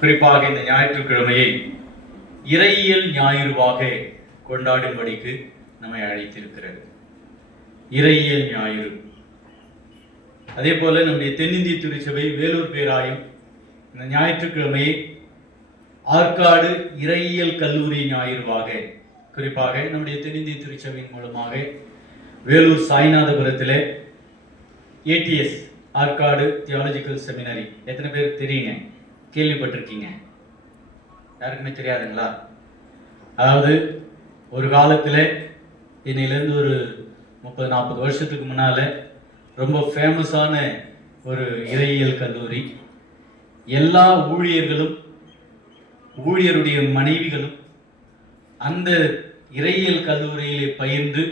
குறிப்பாக இந்த ஞாயிற்றுக்கிழமையை இறையியல் ஞாயிறுவாக கொண்டாடும்படிக்கு நம்மை அழைத்திருக்கிறது. இறையியல் ஞாயிறு. அதே போல நம்முடைய தென்னிந்திய திருச்சபை வேலூர் பேராயம் இந்த ஞாயிற்றுக்கிழமையை ஆற்காடு இறையியல் கல்லூரி ஞாயிறுவாக, குறிப்பாக நம்முடைய தென்னிந்திய திருச்சபையின் மூலமாக வேலூர் சாய்நாதபுரத்தில் ஏடிஎஸ் ஆற்காடு தியாலஜிக்கல் செமினரி, எத்தனை பேர் தெரியுங்க, கேள்விப்பட்டிருக்கீங்க? யாருக்குமே தெரியாதுங்களா? அதாவது ஒரு காலத்தில் இன்னிலேருந்து ஒரு 30-40 வருஷத்துக்கு முன்னால் ரொம்ப ஃபேமஸான ஒரு இறையியல் கல்லூரி. எல்லா ஊழியர்களும் ஊழியருடைய மனைவிகளும் அந்த இறையியல் கல்லூரியிலே பயின்று,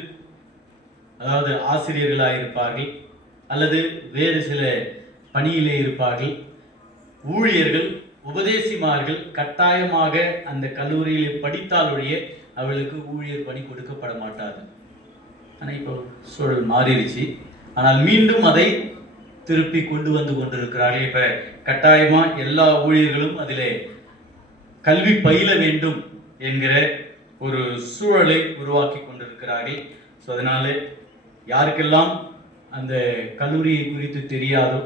அதாவது ஆசிரியர்களாக இருப்பார்கள் அல்லது வேறு சில பணியிலே இருப்பார்கள். ஊழியர்கள் உபதேசிமார்கள் கட்டாயமாக அந்த கல்லூரியிலே படித்தாலுடைய அவளுக்கு ஊழியர் பணி கொடுக்கப்பட மாட்டாது. ஆனால் இப்போ சூழல் மாறிடுச்சு. ஆனால் மீண்டும் அதை திருப்பி கொண்டு வந்து கொண்டிருக்கிறார்கள். இப்போ கட்டாயமாக எல்லா ஊழியர்களும் அதிலே கல்வி பயில வேண்டும் என்கிற ஒரு சூழலை உருவாக்கி கொண்டிருக்கிறார்கள். ஸோ அதனால யாருக்கெல்லாம் அந்த கல்லூரியை குறித்து தெரியாதோ,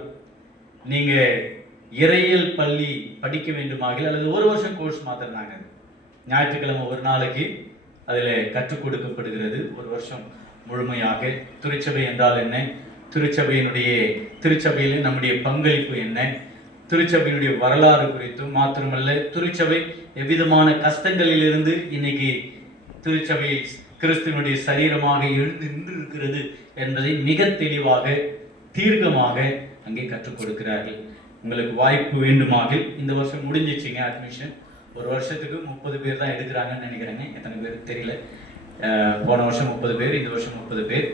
நீங்கள் இறையியல் பள்ளி படிக்க வேண்டுமாக, அல்லது ஒரு வருஷம் கோர்ஸ் மாத்திரம்தாங்க. ஞாயிற்றுக்கிழமை ஒரு நாளைக்கு அதில் கற்றுக் கொடுக்கப்படுகிறது. ஒரு வருஷம் முழுமையாக திருச்சபை என்றால் என்ன, திருச்சபையில் நம்முடைய பங்களிப்பு என்ன, திருச்சபையினுடைய வரலாறு குறித்தும் மாத்திரமல்ல, திருச்சபை எவ்விதமான கஷ்டங்களிலிருந்து இன்னைக்கு திருச்சபை கிறிஸ்துவனுடைய சரீரமாக எழுந்து நின்று இருக்கிறது என்பதை மிக தெளிவாக தீர்க்கமாக அங்கே கற்றுக் கொடுக்கிறார்கள். உங்களுக்கு வாய்ப்பு வேண்டுமாக, இந்த வருஷம் முடிஞ்சிச்சிங்க அட்மிஷன். ஒரு வருஷத்துக்கு 30 பேர் தான் எடுக்கிறாங்கன்னு நினைக்கிறேங்க. எத்தனை பேர் தெரியல. போன வருஷம் 30 பேர், இந்த வருஷம் 30 பேர்.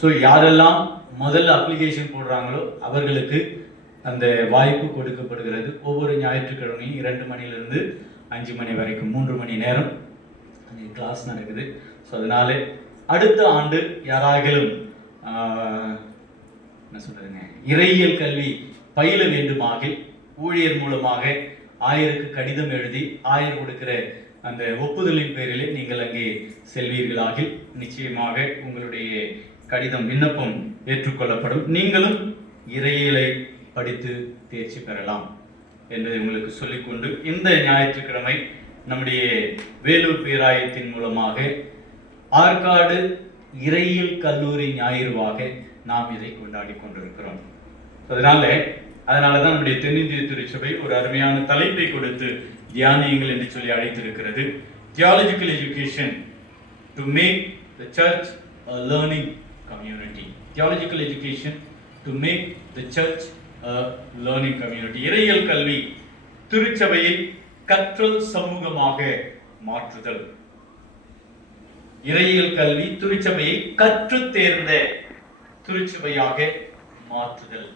ஸோ யாரெல்லாம் முதல்ல அப்ளிகேஷன் போடுறாங்களோ அவர்களுக்கு அந்த வாய்ப்பு கொடுக்கப்படுகிறது. ஒவ்வொரு ஞாயிற்றுக்கிழமையும் 2 மணிலிருந்து 5 மணி வரைக்கும் 3 மணி நேரம் அங்கே கிளாஸ் நடக்குது. ஸோ அதனால அடுத்த ஆண்டு யாராகிலும் என்ன சொல்றதுங்க, இறையியல் கல்வி பயில வேண்டுமாக ஊழியர் மூலமாக ஆயருக்கு கடிதம் எழுதி ஆயர் கொடுக்கிற அந்த ஒப்புதலின் பேரிலே நீங்கள் அங்கே செல்வீர்களாக நிச்சயமாக உங்களுடைய கடிதம் விண்ணப்பம் ஏற்றுக்கொள்ளப்படும். நீங்களும் இறையியலை படித்து தேர்ச்சி பெறலாம் என்பதை உங்களுக்கு சொல்லிக்கொண்டு, இந்த ஞாயிற்றுக்கிழமை நம்முடைய வேலூர் பேராயத்தின் மூலமாக ஆற்காடு இறையியல் கல்லூரி ஞாயிறுவாக நாம் இதை கொண்டாடி கொண்டிருக்கிறோம். அதனால தான் நம்முடைய தென்னிந்திய திருச்சபை ஒரு அருமையான தலைப்பை கொடுத்து தியானியங்கள் என்று சொல்லி அழைத்திருக்கிறது. Theological education to make the church a learning community. Theological education to make the church a learning community. இறையியல் கல்வி திருச்சபையை கற்றல் சமூகமாக மாற்றுதல். இறையியல் கல்வி திருச்சபையை கற்று தேர்ந்த திருச்சபையாக மாற்றுதல்.